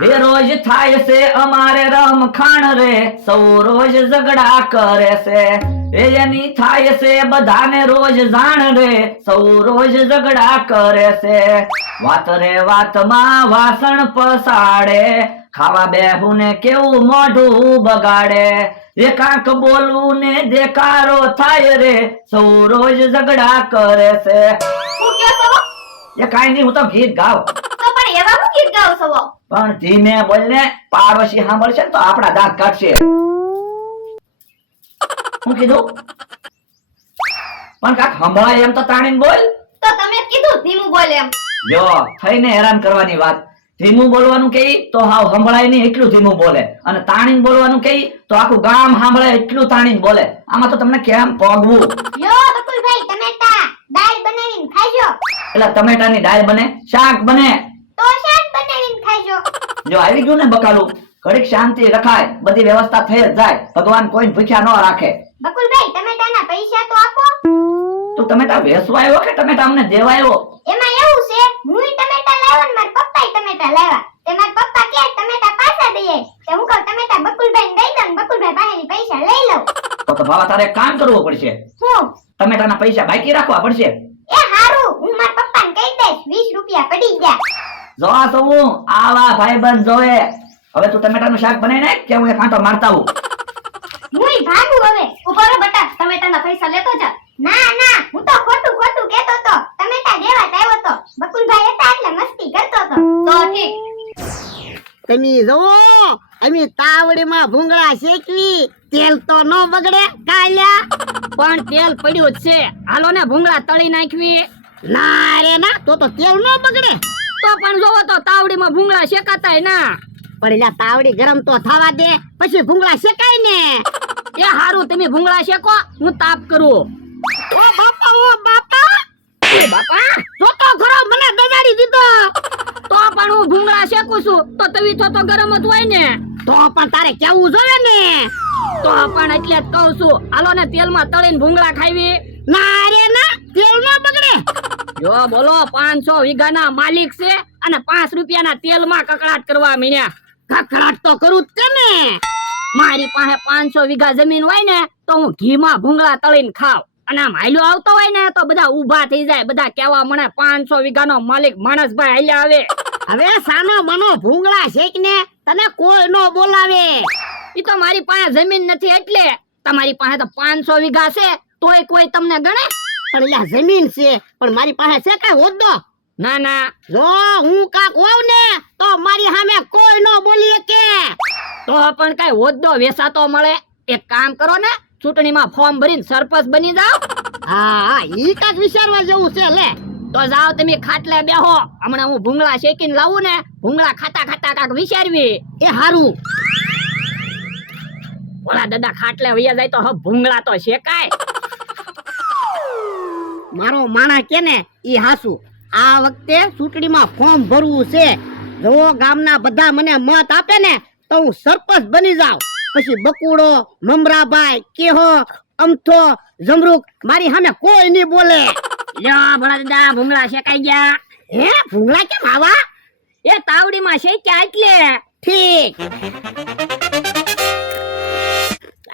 એ રોજ થાય છે અમારે રમખાણ રે, સૌ રોજ ઝઘડા કરે છે. એની થાય છે બધાને રોજ જાણ રે, સૌ રોજ ઝઘડા કરે છે. વાત રે વાતમાં વાસણ પસાડે, ખાવા બેહું ને કેવું મોઢું બગાડે. એકાંક બોલવું ને દેકારો થાય રે, સૌ રોજ ઝઘડા કરે છે. હું કયો છો? એ કાંઈ નહીં, હું તો ગીત ગાવ. તો પણ એવા હું ગીત ગાવ છો? પણ ધીમે બોલ ને, પાડોશી સાંભળશે ને તો આપણા દાંત કાઢશે. હું કીધું? પણ કાક સંભળાય એમ તો તાણીને બોલ. તો તમે કીધું ધીમું બોલ એમ. જો થઈને હેરાન કરવાની વાત. ધીમું બોલવાનું કહી તો હાવ સંભળાય નહીં એટલું ધીમું બોલે, અને તાણીને બોલવાનું કહી તો આખું ગામ સાંભળે એટલું તાણીને બોલે. આમાં તો તમને કેમ પગવું? યો બકુલભાઈ, ટમેટા દાળ બનાવીને ખાજો. એટલે ટમેટાની દાળ બને, શાક બને. તો શાક બનાવીને ખાજો. જો આવી ગયું ને બકાલું, ઘડીક શાંતિ રખાય, બધી વ્યવસ્થા થઈ જ જાય. ભગવાન કોઈને ભૂખ્યા ન રાખે. બકુલભાઈ, ટમેટાના પૈસા તો આપો. તું ટમેટા વેચવા આવ્યો કે ટમેટા અમને દેવા આવ્યો? એમાં એવું છે, હું ટમેટા લાવ્યો ને મારા પપ્પાએ ટમેટા લાવ્યા. તે મારા પપ્પા કહે ટમેટા પાછા દઈએ. તે હું કહું ટમેટા બકુલભાઈને દઈ દઉં, બકુલભાઈ પાસેથી પૈસા લઈ લઉં. તો ભાવા તારે એક કામ કરવું પડશે. હું? ટમેટાના પૈસા બાકી રાખવા પડશે. એ હારું, હું મારા પપ્પાને કહી દઈશ 20 રૂપિયા પડી ગયા. જો આ તો હું આવા ભાઈબંધ જોવે. હવે તું ટમેટાનું શાક બનાવી નાખ કે હું એક આંટો મારતા આવું. હુંય ભાગું હવે. ઉભો રહો બટા, ટમેટાના પૈસા લેતો જા. ના ના, હું તો ખોટું ખોટું કહેતો તો. ટમેટા દેવા જ આવ્યો તો. બકુલભાઈ હતા એટલે મસ્તી કરતો તો. તો ઠીક. તમે જોવો, અમે તાવડીમાં ભૂંગળા શેકવી, તેલ તો ન બગડે કાલ્યા. પણ તેલ પડ્યું જ છે, હાલો ને ભૂંગળા તળી નાખવી. ના રે ના, તો તેલ ન બગડે. તો પણ જોવો તો તાવડીમાં ભૂંગળા શેકાતાય ના. પણ એલા તાવડી ગરમ તો થવા દે, પછી ભૂંગળા શેકાય ને. એ હારું, તમે ભૂંગળા શેકો, હું તાપ કરું. ઓ બાપા, એ બાપા, જો તો ખરો મને દજાડી દીધો. તો પણ હું ભૂંગળા શેકું છું તો તવી તો ગરમ જ હોય ને. તો પણ તારે કેવું જોઈએ ને. તો પણ એટલે જ કહું છું, હાલો ને તેલમાં તળીને ભૂંગળા ખાવી. ના રે ના, તેલ ન બગડે. જો બોલો, 500 વીઘાના માલિક છે અને 5 રૂપિયાના તેલમાં કકડાટ કરવા મીણ્યા. કકડાટ તો કરું જ છે ને. મારી પાસે 500 વીઘા જમીન હોય ને તો હું ઘીમાં ભૂંગળા તળીને ખાવ. અને આમ હાલ્યો આવતો હોય ને તો બધા ઊભા થઈ જાય, બધા કેવા મને 500 વીઘાનો માલિક માણસભાઈ હાલ્યા આવે. હવે સાનો મનો ભૂંગળા શેક ને, તને કોઈ નો બોલાવે. ઈ તો મારી પાસે જમીન નથી એટલે. તમારી પાસે તો 500 વીઘા છે તોય કોઈ તમને ગણે? પણ એલા જમીન છે, પણ મારી પાસે છે કઈ હોદ્દો? ના ના, જો હું કાક હોવ ને તો મારી સામે કોઈ નો બોલી કે. તો પણ કઈ હોદ્દો વેસાતો મળે? એક કામ કરો ને, ચૂંટણીમાં ફોર્મ ભરીને સરપંચ બની જાઓ. હા, ઈ કાક વિચારવા જેવું છે. લે તો જાઓ તમે ખાટલે બેહો, હમણાં હું ભૂંગળા શેકીને લાવું ને, ભૂંગળા ખાતા ખાતા કાક વિચારવી. એ હારું. ઓલા દાદા ખાટલે વયા જાય તો હવે ભૂંગળા તો શેકાય. મારો માણા કે ને ઈ હાસુ. આ વખતે ચૂંટણીમાં ફોર્મ ભરવું છે. જો ગામના બધા મને મત આપે ને તો હું સરપંચ બની જાઉં. પછી બકુડો, મમરાભાઈ, કેહો, અમથો, જમરૂક મારી સામે કોઈ નહીં બોલે. લ્યો ભલા દાદા, ભૂંગળા શેકાઈ ગયા. હે, ભૂંગળા કેમ આવા? એ તાવડીમાં શેક્યા એટલે. ઠીક.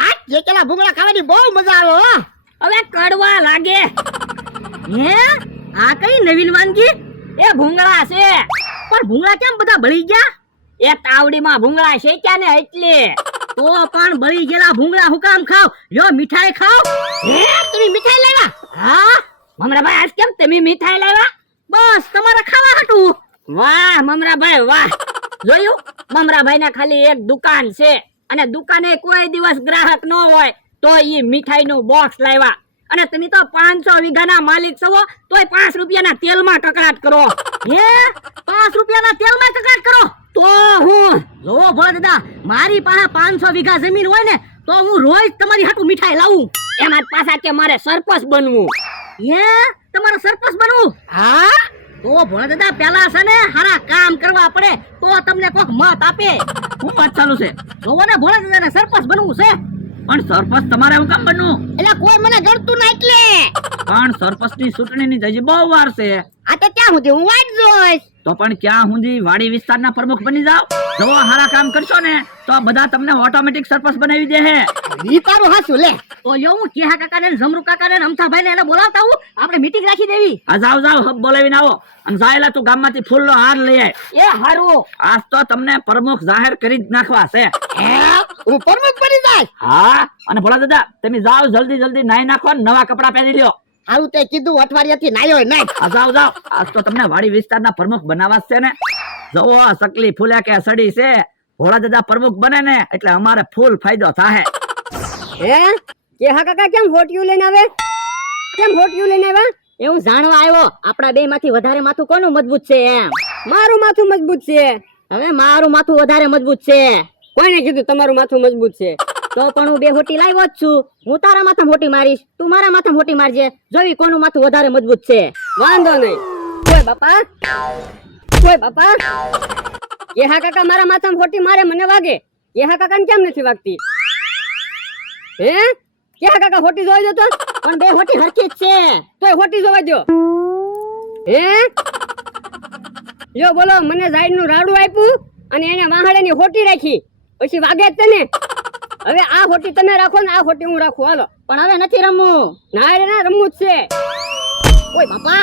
આ કેકેલા ભૂંગળા ખાવાની બહુ મજા આવે હો. હવે કડવા લાગે. હે, આ કઈ નવીન વાનગી? એ ભૂંગળા છે. પણ ભૂંગળા કેમ બધા બળી ગયા? એ તાવડીમાં ભૂંગળા શેક્યા ને એટલે. તો પણ બળી ગયેલા ભૂંગળા હું કામ ખાવ? લ્યો મીઠાઈ ખાવ. હે, તમે મીઠાઈ લાવ્યા? હા, મમરાભાઈ આજ કેમ તમે મીઠાઈ લાવ્યા? બસ તમારા ખાવા હતું. વાહ મમરાભાઈ વાહ. જોયું, મમરાભાઈ ને ખાલી એક દુકાન છે અને દુકાને કોઈ દિવસ ગ્રાહક ન હોય તો ઈ મીઠાઈ નું બોક્સ લાવ્યા. અને તમે તો 500 વીઘાના માલિક છો તોય 5 રૂપિયાના તેલમાં કકડાટ કરો. હે, 5 રૂપિયાના તેલમાં કકડાટ કરો? તો હું જો ભોળા દાદા, મારી પાસે 500 વીઘા જમીન હોય ને તો હું રોજ તમારી હાટુ મીઠાઈ લાવું. એમાં પાછા કે મારે સરપંચ બનવું. હે, તમારે સરપંચ બનવું? હા, તો ભોળા દાદા પેલા છે ને હારા કામ કરવા પડે તો તમને કોક મત આપે. શું વાત ચાલુ છે? જોવો ને ભોળા દાદાને સરપંચ બનવું છે. પણ સરપંચ તમારે હું કામ બનવું? એટલે કોઈ મને ગણતું ના એટલે. પણ સરપંચની ચૂંટણીની હજી બહુ વાર છે. આ તો ક્યાં સુધી હું વાટ જોઈશ. તો પણ ક્યાં સુધી વાડી વિસ્તારના પ્રમુખ બની જાવ? જો હારા કામ કરશો ને તો બધા તમને ઓટોમેટિક સરપંચ બનાવી દે હે. ઈ તારું હાસું લે. તો લ્યો હું કેહા કાકા ને જમરૂ કાકા ને અમથાભાઈ ને એને બોલાવતા હું આપણે મીટિંગ રાખી દેવી. આ જાવ જાવ હબ બોલાવીને આવો અને જાયેલા તું ગામમાંથી ફૂલનો હાર લઈ આય. એ હારું. આજ તો તમને પ્રમુખ જાહેર કરી જ નાખવા છે. હે હું પ્રમુખ બની જાય. હા અને ભોળા દાદા તમે જાઓ જલ્દી જલ્દી નાઈ નાખો ને નવા કપડા પહેરી લ્યો. હારું તે કીધું અઠવાડિયાથી નાયો નહીં. આ જાઓ જાઓ આજ તો તમને વાડી વિસ્તારના પ્રમુખ બનાવવા જ છે ને. જુઓ સકલી ફૂલ્યા કે સડી છે. ભોળા દાદા પ્રમુખ બને ને એટલે અમારે ફૂલ ફાયદો થાય. હે કેહા કાકા કેમ હોટિયું લઈને આવે? કેમ હોટિયું લઈને આવ્યા? એવું જાણવા આવ્યો આપણા બે માંથી વધારે માથું કોનું મજબૂત છે એમ. મારું માથું મજબૂત છે. હવે મારું માથું વધારે મજબૂત છે. કોઈને કીધું તમારું માથું મજબૂત છે? તો પણ હું બે હોટી લાવ્યો જ છું. હું તારા માથે હોટી મારીશ, તું મારા માથે હોટી મારજે, જોઈ કોનું માથું વધારે મજબૂત છે. વાંધો નહીં. કોઈ બાપા, કોઈ બાપા. કેહા કાકા મારા માથામાં હોટી મારે મને વાગે. કેહા કાકાને કેમ નથી વાગતી? હે કેહા કાકા હોટી જોઈ દો તો. પણ બે હોટી હરખી જ છે, તોય હોટી જોવા દો. હે લ્યો બોલો, મને ઝાડ નું રાડું આપ્યું અને એને વાહડેની હોટી રાખી, પછી વાગે જ તને. હવે આ હોટી તમે રાખો ને આ હોટી હું રાખું. હાલો. પણ હવે નથી રમવું. ના રે ના, રમવું જ છે. ઓય બાપા,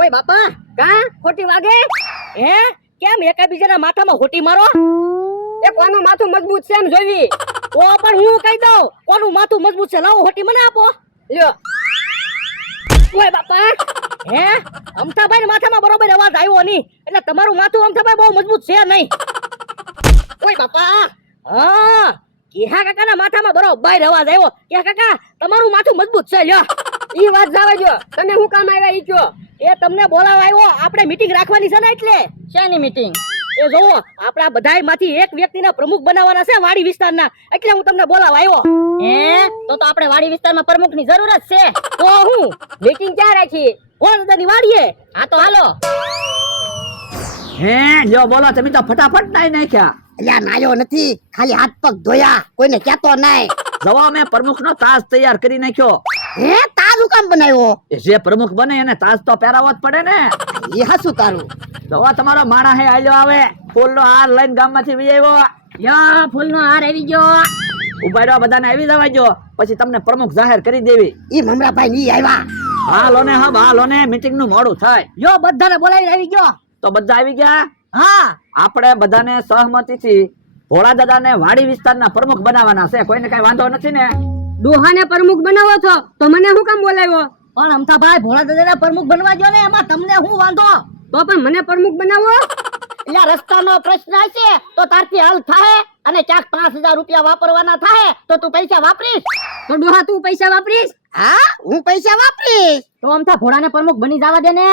ઓય બાપા, કા હોટી વાગે? હે કેમ એકબીજાના માથામાં હોટી મારો? એ કોનું માથું મજબૂત છે એમ જોવી. તો પણ હું કહી દઉં કોનું માથું મજબૂત છે. લાવો હોટી મને આપો. લ્યો. ઓય બાપા, હે અમથાભાઈ માથામાં બરોબર અવાજ આવ્યો નહીં, એટલે તમારું માથું અમથાભાઈ બહુ મજબૂત છે નહીં. ઓય બાપા, હા કેહા કાકાના માથામાં બરોબર અવાજ આવ્યો. કેહા કાકા તમારું માથું મજબૂત છે. લ્યો ઈ વાત જાવા દો, તમે હું કામ આવ્યા ઈ કયો. એ તમને બોલાવા આવ્યો, આપણે મીટિંગ રાખવાની છે ને. એટલે શેની મીટિંગ? એ જોવો આપણા બધાય માંથી એક વ્યક્તિને પ્રમુખ બનાવવાના છે વાડી વિસ્તારના, એટલે હું તમને બોલાવા આવ્યો. હે તો આપણે વાડી વિસ્તારમાં પ્રમુખની જરૂર જ છે. તો હું મીટિંગ ક્યાં રાખી? ઓળદાની વાડીએ. હા તો હાલો. હે લ્યો બોલો, તમે તો ફટાફટ નાઈ નાખ્યા. અલ્યા નાયો નથી, ખાલી હાથ પગ ધોયા, કોઈને કહેતો નહીં. જવા મેં પ્રમુખનો તાજ તૈયાર કરી નાખ્યો. હે તાજ હું કામ બનાવ્યો? એ જે પ્રમુખ બને એને તાજ તો પહેરાવો જ પડે ને. એ હાસું તારું. જવા તમારો માણા હે આલ્યો આવે, ફૂલનો હાર લઈને ગામમાંથી વી આવ્યો. યા ફૂલનો હાર આવી ગયો. ઉભા રહ્યો, બધાને આવી જવા જો, પછી તમને પ્રમુખ જાહેર કરી દેવી. ઈ મમરાભાઈ ની આવ્યા. હાલો ને હબ હાલો ને, મીટિંગ નું મોડું થાય. યો બધાને બોલાવી આવી ગયો. તો બધા આવી ગયા. હા આપણે બધાને સહમતીથી ભોળા દાદાને વાડી વિસ્તારના પ્રમુખ બનાવવાના છે. કોઈને કઈ વાંધો નથી ને? ડોહાને પ્રમુખ બનાવો છો તો મને શું કામ બોલાવ્યો? પણ અમથાભાઈ ભોળા દાદાને પ્રમુખ બનવા દો ને, એમાં તમને શું વાંધો? તો પણ મને પ્રમુખ બનાવો. એટલે રસ્તાનો પ્રશ્ન હશે તો તારથી હલ થાય, અને ક્યાંક 5000 રૂપિયા વાપરવાના થાય તો તું પૈસા વાપરીશ? તો ડોહા તું પૈસા વાપરીશ? હા હું પૈસા વાપરીશ. તો અમથા ભોળાને પ્રમુખ બની જવા દે ને.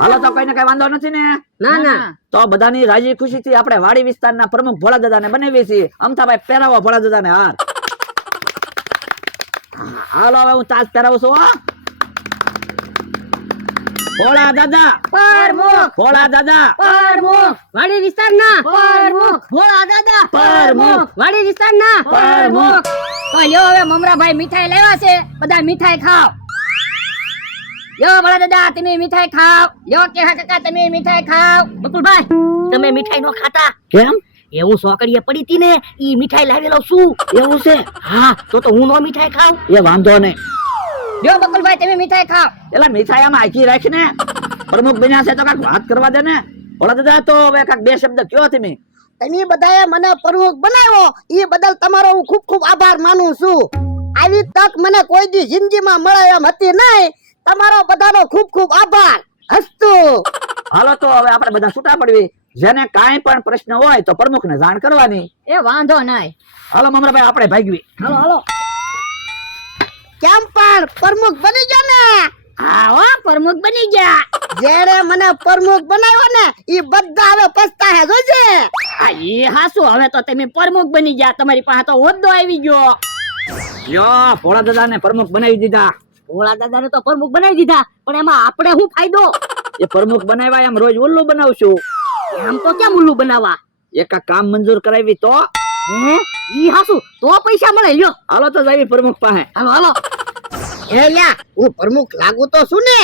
હાલો તો કોઈને કઈ વાંધો નથી ને? ના ના. તો બધાની રાજી ખુશીથી આપણે વાડી વિસ્તારના પ્રમુખ ભોળા દાદાને બનાવીએ છીએ. અમથાભાઈ પહેરાવો ભોળા દાદાને હાર. હાલો હવે હું તાજ પહેરાવું છું. હો ભોળા દાદા પ્રમુખ, ભોળા દાદા પ્રમુખ વાડી વિસ્તારના પ્રમુખ, ભોળા દાદા પ્રમુખ, વાડી વિસ્તારના પ્રમુખ. તો લ્યો હવે મમરાભાઈ મીઠાઈ લેવા છે, બધા મીઠાઈ ખાઓ. લ્યો ભોળા દાદા તમે મીઠાઈ ખાઓ. લ્યો કેહા કાકા તમે મીઠાઈ ખાઓ. બકુલભાઈ તમે મીઠાઈ નો ખાતા કેમ? એવું સોકડીએ પડી હતી ને, ઈ મીઠાઈ લાવેલો છું. એવું છે? હા તો હું નો મીઠાઈ ખાવ. એ વાંધો નહીં. લ્યો બકુલભાઈ તમે મીઠાઈ ખાઓ. એટલે મીઠાઈ આમાં આખી રાખીને પ્રમુખ બન્યા છે તો કાંઈક વાત કરવા દે ને. ભોળા દાદા તો હવે કાંઈક બે શબ્દ કયો તમે. તમે બધાએ મને પ્રમુખ બનાવ્યો, એ બદલ તમારો હું ખૂબ ખૂબ આભાર માનું છું. આવી તક મને કોઈ દી જિંદગીમાં મળે એમ હતી નહીં. તમારો બધાનો ખૂબ ખૂબ આભાર. હસ્તુ. હાલો તો હવે આપણે બધા છૂટા પડવી. જેને કાંઈ પણ પ્રશ્ન હોય તો પ્રમુખને જાણ કરવાની. એ વાંધો નહીં. હાલો મમરાભાઈ આપણે ભાગવી. હાલો હાલો. કેમ પણ પ્રમુખ બની ગયા ને? હા હો પ્રમુખ બની ગયા. જેણે મને પ્રમુખ બનાવ્યો ને ઈ બધા હવે પસ્તાહે જોજે. આ એ હાસુ, હવે તો તમે પ્રમુખ બની ગયા, તમારી પાસે તો હોદ્દો આવી ગયો. યો ભોળા દાદાને પ્રમુખ બનાવી દીધા. ભોળા દાદાને તો પ્રમુખ બનાવી દીધા, પણ એમાં આપણે શું ફાયદો? એ પ્રમુખ બનાવ્યા એમ રોજ ઉલ્લુ બનાવશું. આમ તો કેમ ઉલ્લુ બનાવવા? એક કામ મંજૂર કરાવી તો. હે ઈ હાસુ, તો પૈસા મળે. લ્યો હાલો તો જાવી પ્રમુખ પાસે. હાલો હાલો. એ લ્યા હું પ્રમુખ લાગુ તો છું ને?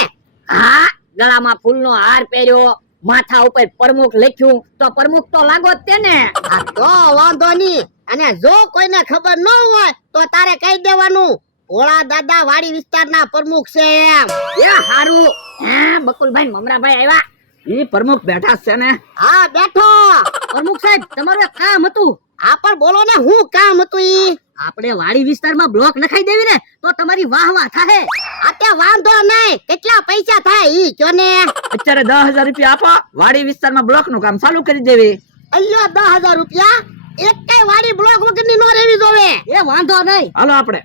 હા ગળામાં ફૂલનો હાર પહેર્યો, માથા ઉપર પ્રમુખ લખ્યું તો પ્રમુખ તો લાગો જ તે ને. આ તો વાંધો નહીં. અને જો કોઈને ખબર ન હોય તો તારે કહી દેવાનું ભોળા દાદા વાડી વિસ્તારના પ્રમુખ છે એમ. એ હારું. હે બકુલભાઈ મમરાભાઈ આવ્યા? ઈ પ્રમુખ બેઠા જ છે ને. હા બેઠો. પ્રમુખ સાહેબ તમારું એક કામ હતું. આ પણ બોલો ને હું કામ હતું ઈ. આપણે વાડી વિસ્તારમાં બ્લોક નખાઈ દેવી ને તો તમારી વાહ વાહ થાહે. આ તે વાંધો નહીં. કેટલા પૈસા થાય ઈ કયો ને. અત્યારે 10,000 રૂપિયા આપો, વાડી વિસ્તારમાં બ્લોક નું કામ ચાલુ કરી દેવી. અલ્યો 10,000 રૂપિયા એક કઈ વાડી બ્લોક વગરની નો રહેવી જોવે. એ વાંધો નહીં. હાલો આપણે.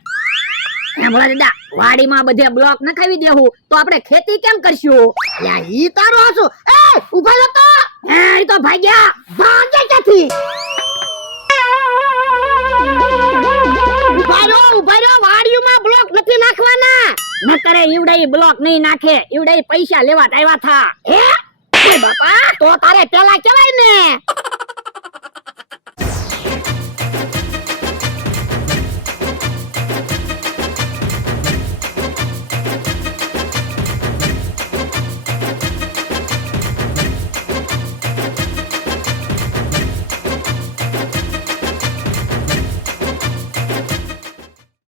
હે ભોળા દાદા વાડીમાં બધે બ્લોક નખાવી દેવું તો આપણે ખેતી કેમ કરશું? યા ઈ તારું હાસુ. એ ઉભા રહો તો. હે ઈ તો ભાગ્યા. ભાગે ક્યાંથી? ઉભા રહ્યો વાડીમાં બ્લોક નથી નાખવાના. નકરે ઈવડાઈ બ્લોક નહીં નાખે, ઈવડાઈ પૈસા લેવા આવ્યા થા. હે એ બાપા તો તારે પેલા કેવાય ને